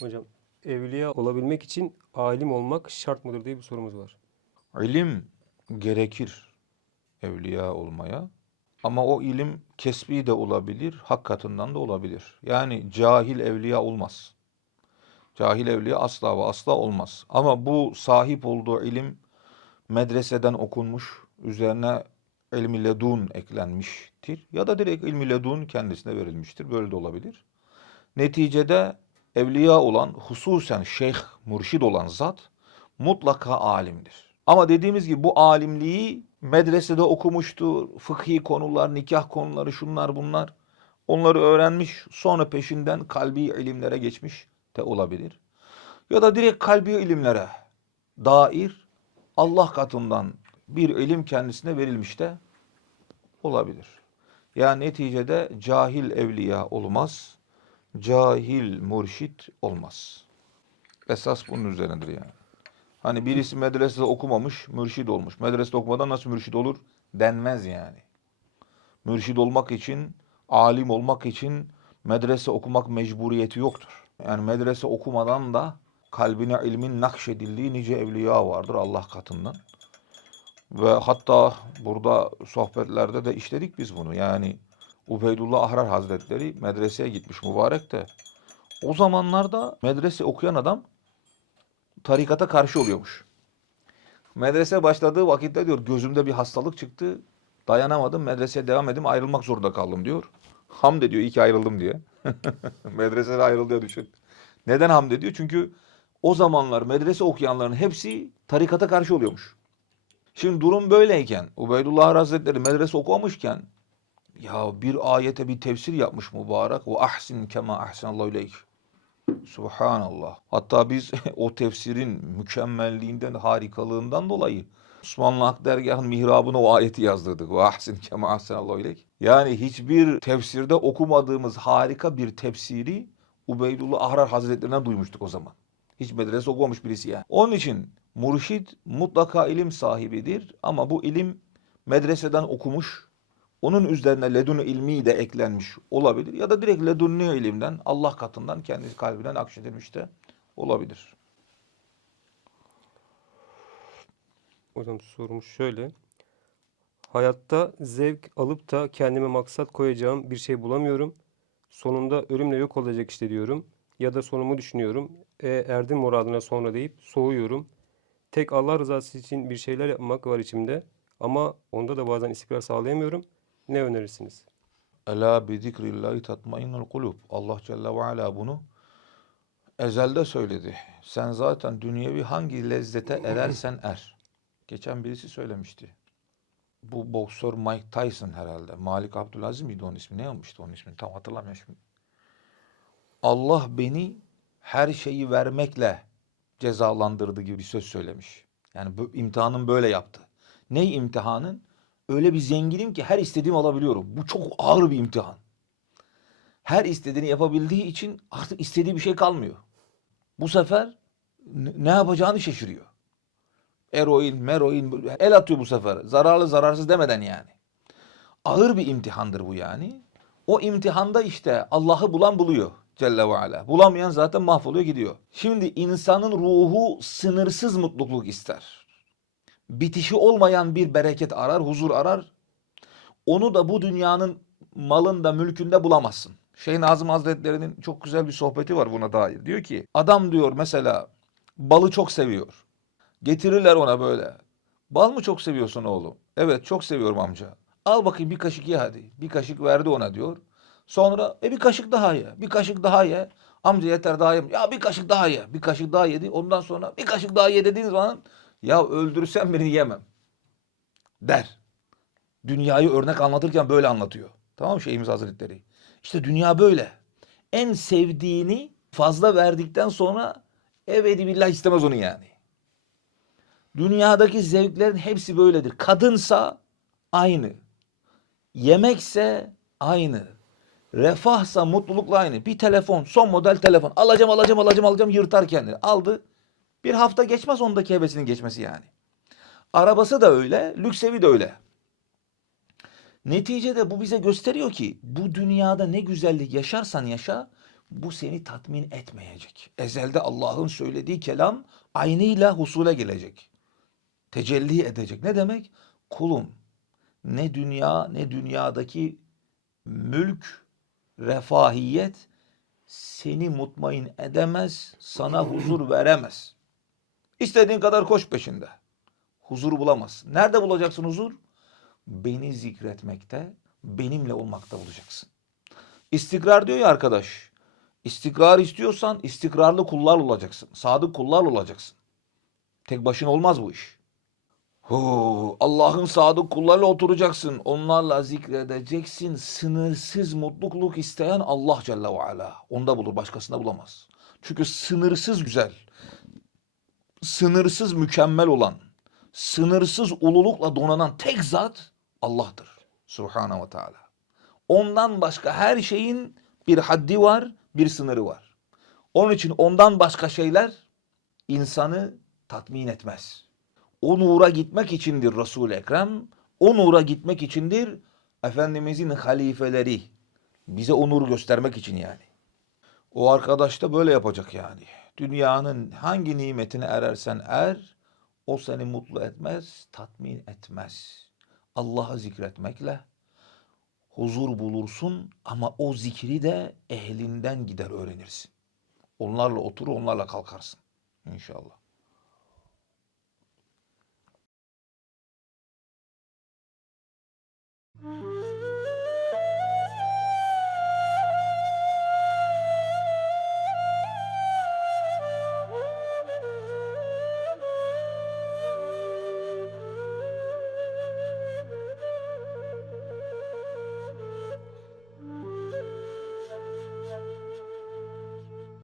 Hocam evliya olabilmek için alim olmak şart mıdır diye bir sorumuz var. İlim gerekir evliya olmaya. Ama o ilim kesbi de olabilir, hak katından da olabilir. Yani cahil evliya olmaz. Cahil evliya asla ve asla olmaz. Ama bu sahip olduğu ilim medreseden okunmuş, üzerine ilmi ledun eklenmiştir. Ya da direkt ilmi ledun kendisine verilmiştir. Böyle de olabilir. Neticede evliya olan, hususen şeyh, mürşid olan zat mutlaka alimdir. Ama dediğimiz gibi bu alimliği medresede okumuştur. Fıkhi konular, nikah konuları, şunlar bunlar. Onları öğrenmiş, sonra peşinden kalbi ilimlere geçmiş de olabilir. Ya da direkt kalbi ilimlere dair Allah katından bir ilim kendisine verilmiş de olabilir. Yani neticede cahil evliya olmaz, cahil mürşit olmaz. Esas bunun üzerindedir yani. Hani birisi medresede okumamış, mürşid olmuş. Medresede okumadan nasıl mürşid olur? Denmez yani. Mürşid olmak için, alim olmak için medrese okumak mecburiyeti yoktur. Yani medrese okumadan da kalbine ilmin nakşedildiği nice evliya vardır Allah katından. Ve hatta burada sohbetlerde de işledik biz bunu. Yani Ubeydullah Ahrar Hazretleri medreseye gitmiş mübarek de. O zamanlarda medrese okuyan adam tarikata karşı oluyormuş. Medrese başladığı vakitte diyor gözümde bir hastalık çıktı. Dayanamadım medreseye devam edim ayrılmak zorunda kaldım diyor. Hamd ediyor iyi ki ayrıldım diye. Medreseden ayrıldı diye düşün. Neden hamd ediyor? Çünkü o zamanlar medrese okuyanların hepsi tarikata karşı oluyormuş. Şimdi durum böyleyken Ubeydullah Hazretleri medrese okumamışken ya bir ayete bir tefsir yapmış mübarek. Ve ahsin kema ahsanallahu ileyk. Subhanallah. Hatta biz o tefsirin mükemmelliğinden, harikalığından dolayı Osmanlı Hak Dergahı'nın mihrabına o ayeti yazdırdık. Ve ahsin kema ahsanallahu ileyk. Yani hiçbir tefsirde okumadığımız harika bir tefsiri Ubeydullah Ahrar Hazretlerinden duymuştuk o zaman. Hiç medrese okumamış birisi yani. Onun için murşid mutlaka ilim sahibidir ama bu ilim medreseden okumuş, onun üzerine ledun ilmi de eklenmiş olabilir ya da direkt ledunni ilimden Allah katından kendi kalbine akşedilmiş de olabilir. Hocam sormuş şöyle. Hayatta zevk alıp da kendime maksat koyacağım bir şey bulamıyorum. Sonunda ölümle yok olacak işte diyorum. Ya da sonumu düşünüyorum. E, erdim muradına sonra deyip soğuyorum. Tek Allah rızası için bir şeyler yapmak var içimde. Ama onda da bazen istikrar sağlayamıyorum. Ne önerirsiniz? Ela bi zikrillahi tatmainnul kulub. Allah Celle ve Ala bunu ezelde söyledi. Sen zaten dünyevi hangi lezzete erersen er. Geçen birisi söylemişti. Bu boksör Mike Tyson herhalde. Malik Abdülaziz miydi onun ismi? Ne yapmıştı onun ismini? Tam hatırlamıyorum şimdi. Allah beni her şeyi vermekle cezalandırdı gibi bir söz söylemiş. Yani bu imtihanın böyle yaptı. Ne imtihanın? Öyle bir zenginim ki her istediğimi alabiliyorum. Bu çok ağır bir imtihan. Her istediğini yapabildiği için artık istediği bir şey kalmıyor. Bu sefer ne yapacağını şaşırıyor. Eroin, meroin el atıyor bu sefer. Zararlı zararsız demeden yani. Ağır bir imtihandır bu yani. O imtihanda işte Allah'ı bulan buluyor Celle ve Ala. Bulamayan zaten mahvoluyor gidiyor. Şimdi insanın ruhu sınırsız mutluluk ister. Bitişi olmayan bir bereket arar, huzur arar. Onu da bu dünyanın malında, mülkünde bulamazsın. Şeyh Nazım Hazretleri'nin çok güzel bir sohbeti var buna dair. Diyor ki adam diyor mesela balı çok seviyor. Getirirler ona böyle. Bal mı çok seviyorsun oğlum? Evet çok seviyorum amca. Al bakayım bir kaşık ye hadi. Bir kaşık verdi ona diyor. Sonra e bir kaşık daha ye. Bir kaşık daha ye. Amca yeter daha ye. Ya bir kaşık daha ye. Bir kaşık daha yedi. Ondan sonra bir kaşık daha ye dediğiniz zaman ya öldürsen beni yemem der. Dünyayı örnek anlatırken böyle anlatıyor. Tamam mı Şeyhimiz Hazretleri? İşte dünya böyle. En sevdiğini fazla verdikten sonra ebedi billah istemez onu yani. Dünyadaki zevklerin hepsi böyledir. Kadınsa aynı. Yemekse aynı. Refahsa mutlulukla aynı. Bir telefon, son model telefon. Alacağım, alacağım, alacağım, alacağım yırtar kendini. Aldı. Bir hafta geçmez ondaki hevesinin geçmesi yani. Arabası da öyle, lüks evi de öyle. Neticede bu bize gösteriyor ki bu dünyada ne güzellik yaşarsan yaşa bu seni tatmin etmeyecek. Ezelde Allah'ın söylediği kelam aynıyla husule gelecek. Tecelli edecek. Ne demek? Kulum ne dünya ne dünyadaki mülk, refahiyet seni mutmain edemez, sana huzur veremez. İstediğin kadar koş peşinde. Huzur bulamazsın. Nerede bulacaksın huzur? Beni zikretmekte, benimle olmakta bulacaksın. İstikrar diyor ya arkadaş. İstikrar istiyorsan istikrarlı kullar olacaksın. Sadık kullar olacaksın. Tek başına olmaz bu iş. Allah'ın sadık kullarıyla oturacaksın. Onlarla zikredeceksin. Sınırsız mutluluk isteyen Allah Celle ve Ala. Onda bulur, başkasında bulamaz. Çünkü sınırsız güzel, sınırsız mükemmel olan, sınırsız ululukla donanan tek zat Allah'tır. Subhanahu ve Teala. Ondan başka her şeyin bir haddi var, bir sınırı var. Onun için ondan başka şeyler insanı tatmin etmez. O nura gitmek içindir Resul-i Ekrem. O nura gitmek içindir Efendimizin halifeleri. Bize o nuru göstermek için yani. O arkadaş da böyle yapacak yani. Dünyanın hangi nimetine erersen er, o seni mutlu etmez, tatmin etmez. Allah'ı zikretmekle huzur bulursun ama o zikri de ehlinden gider öğrenirsin. Onlarla otur, onlarla kalkarsın. İnşallah.